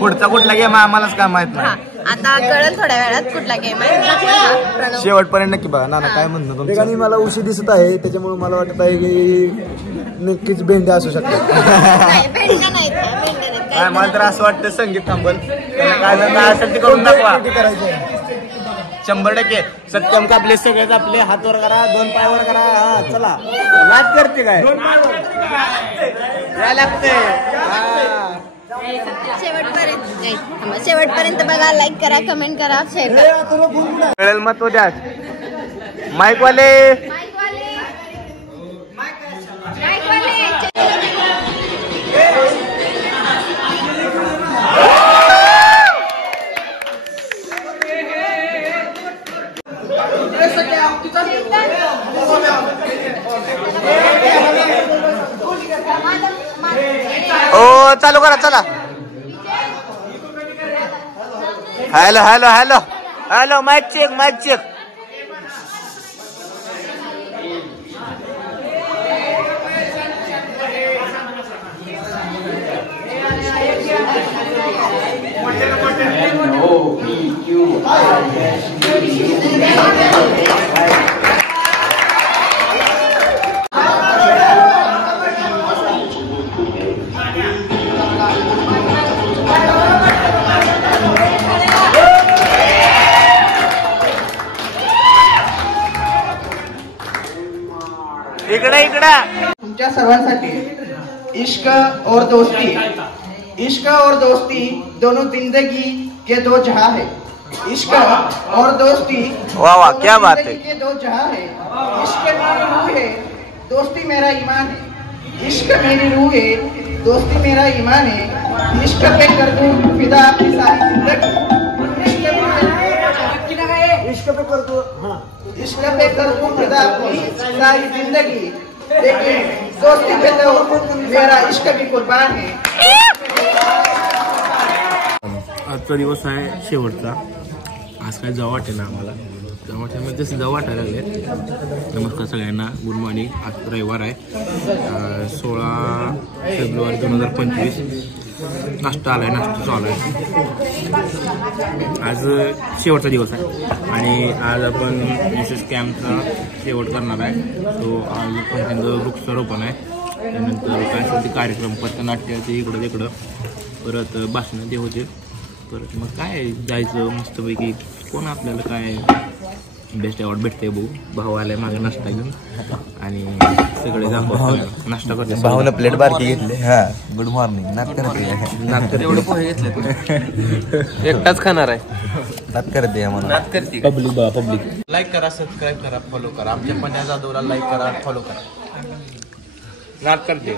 पुढचा कुठला गेम आहे आम्हालाच काय माहित नाही. आता कळेल थोड्या वेळात कुठला गेम आहे. शेवटपर्यंत नक्की बघा. नाना काय म्हणणं तुमचं? ठिकाणी मला उशी दिसत आहे, त्याच्यामुळे मला वाटत आहे की नक्कीच भेंड्या असू शकतात. मला तर असं वाटतं संगीत थांबल काय झालं करून दाखवा. 100% सत्यम कापले सगळेच आपले हात वर करा, 2 पाय वर करा. हा चला नाच करते काय लागते. शेवटपर्यंत बघा, लाईक करा, कमेंट करा, शेअर करा. कळेल मग तो द्या माईक वाले. ओ चालू करा चला. Hello hello hello hello mike check mike check. इकडे इकडे तुमच्या सर्वांसाठी इश्क और दोस्ती, इश्क और दोस्ती दोनों जिंदगी के 2 जहां है. इश्क और दोस्ती वाह वाह क्या बात है. के 2 जहां है. इश्क मेरी रूह है, दोस्ती मेरा ईमान है. इश्क मेरी रूह है, दोस्ती मेरा ईमान है. इश्क पे कर दूं फिदा अपनी सारी जिंदगी. इश्क पे कर दूं, हाँ इश्क पे कर दूं फिदा अपनी सारी जिंदगी. लेकिन दोस्ती पे तो मेरा इश्क भी कुर्बान है. आजचा दिवस आहे शेवटचा. आज काय जावं वाटे ना आम्हाला, जावं वाटेमध्ये जसं जावं वाटायला लागले. नमस्कार सगळ्यांना, गुड मॉर्निंग. आज रविवार आहे, 16 फेब्रुवारी 2025. नाश्ता आलाय, नाश्ता चालू आहे. आज शेवटचा दिवस आहे आणि आज आपण विशेष कॅम्पचा शेवट करणार आहे. तो आज त्यांचं वृक्षारोपण आहे. त्यानंतर काय कार्यक्रम, पथनाट्य ते इकडं तिकडं, परत भाषणं ते होते. परत मग काय जायचं मस्तपैकी. कोण आपल्याला काय बेस्ट अवॉर्ड भेटते भाऊ. भाऊ आलाय मागे नाश्ता घेऊन आणि सगळे जाऊन नाश्ता करते. भाऊला प्लेट बारकी घेतले. हा गुड मॉर्निंग. नात करते एवढे पोहे घेतले. एकटाच खाणार आहे. नात करते आम्हाला. नात करते पब्लिक. लाईक करा, सबस्क्राईब करा, फॉलो करा. आमच्या पंड्या जाधवला लाईक करा, फॉलो करा. नात करते.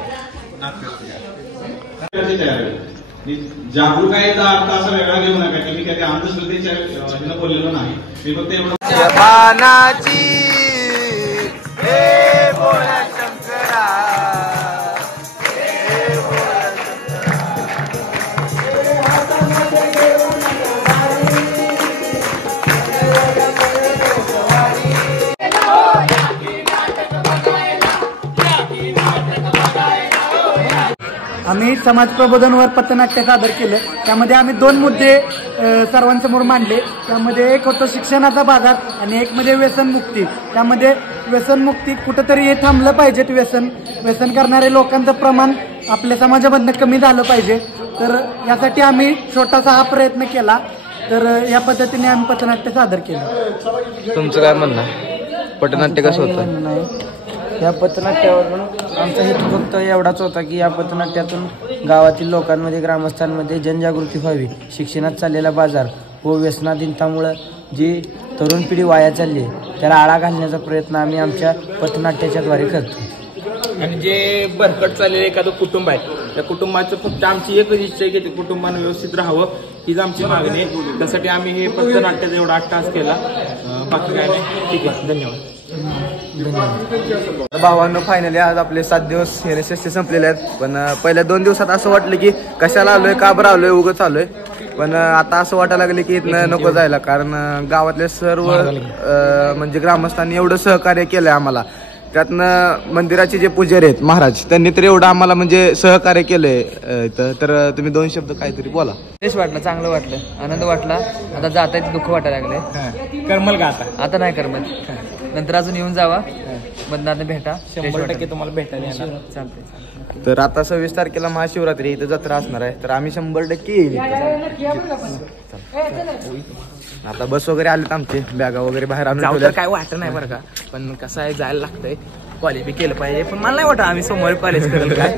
जागरूक आहे याचा अर्थ असा वेगळा घेऊ नका की मी कधी अंधश्रद्धेच्या बोललेलो नाही. मी फक्त एवढं आम्ही समाज प्रबोधनवर पथनाट्य सादर केलं. त्यामध्ये आम्ही 2 मुद्दे सर्वांसमोर मांडले. त्यामध्ये एक होतं शिक्षणाचा बाजार आणि एक म्हणजे व्यसनमुक्ती. त्यामध्ये व्यसनमुक्ती कुठंतरी हे थांबलं पाहिजे. व्यसन करणारे लोकांचं प्रमाण आपल्या समाजामधनं कमी झालं पाहिजे. तर यासाठी आम्ही छोटासा हा प्रयत्न केला. तर या पद्धतीने आम्ही पथनाट्य सादर केलं. तुमचं काय म्हणणं आहे? पथनाट्य कसं होतं? या पथनाट्यावरून आमचा हेतू फक्त एवढाच होता की या पथनाट्यातून गावातील लोकांमध्ये, ग्रामस्थांमध्ये जनजागृती व्हावी. शिक्षणात चाललेला बाजार व व्यसनाधीनतामुळं जी तरुण पिढी वाया चालली आहे त्याला आळा घालण्याचा प्रयत्न आम्ही आमच्या पथनाट्याच्या द्वारे करतो. आणि जे भरकट चाललेलं एखादं कुटुंब आहे त्या कुटुंबाचं फक्त आमची एकच इच्छा आहे की ते कुटुंबानं व्यवस्थित राहावं, हीच आमची मागणी आहे. त्यासाठी आम्ही हे पथनाट्याचा एवढा 8 तास केला. बाकी काय नाही. ठीक आहे, धन्यवाद. भावांनो, फायनली आज आपले 7 दिवस NSS संपलेले आहेत. पण पहिल्या 2 दिवसात असं वाटलं की कशाला आलोय, का बरं आलोय, उगाच आलोय. पण आता असं वाटायला लागले की इथनं नको जायला. कारण गावातले सर्व म्हणजे ग्रामस्थांनी एवढं सहकार्य केलंय आम्हाला त्यातनं मंदिराचे जे पुजारी आहेत महाराज त्यांनी तर एवढं आम्हाला म्हणजे सहकार्य केलंय इथं. तर तुम्ही 2 शब्द काहीतरी बोला. फ्रेश वाटलं, चांगलं वाटलं, आनंद वाटला. आता जाता येते दुःख वाटायला लागले. करमल का आता नाही करमत, नंतर अजून येऊन जावा, बंधनात भेटा. 100% तुम्हाला भेटायला येणार. चालतंय. तर आता 26 तारखेला महाशिवरात्री इथं जत्रा असणार आहे, तर आम्ही 100% येईल. आता बस वगैरे आलेत आमचे, बॅगा वगैरे बाहेर आणून जाऊ तर ठेवल्यात. काय वाटत नाही बरं का, पण कसं आहे जायला लागतंय, कॉलेज बी केलं पाहिजे. पण मला नाही वाटत आम्ही सोमवारी कॉलेज करेल काय.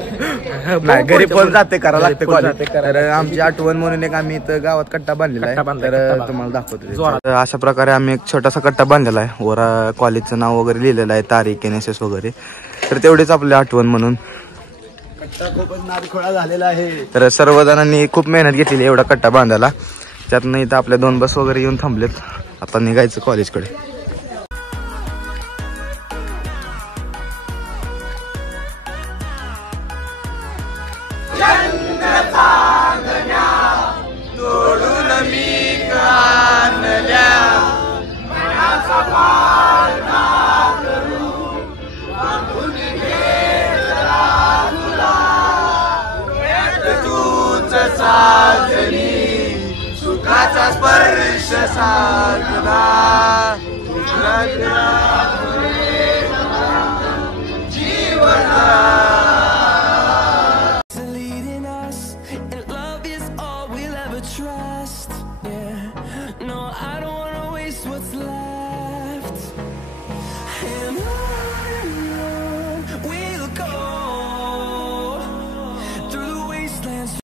नाही, घरी पण जाते करावं लागतं घरी पण कॉलेज. जाते करावं तर आमची आठवण म्हणून एक आम्ही इथं गावात कट्टा बांधलेला कट्टा आहे, बांधलाय, तर कट्टा तुम्हाला दाखवतो. जोरात. तर अशा प्रकारे आम्ही एक छोटासा कट्टा बांधलेला आहे, वर कॉलेजचं नाव वगैरे लिहिलेलं आहे, तारीख NSS वगैरे. तर तेवढीच आपली आठवण म्हणून. खूपच नादखोळा झालेला आहे. तर सर्वजणांनी खूप मेहनत घेतलेली एवढा कट्टा बांधायला. त्यातनं इथं आपल्या 2 बस वगैरे येऊन थांबलेत. आता निघायचं कॉलेजकडे. सुखाचा स्पर्श साधना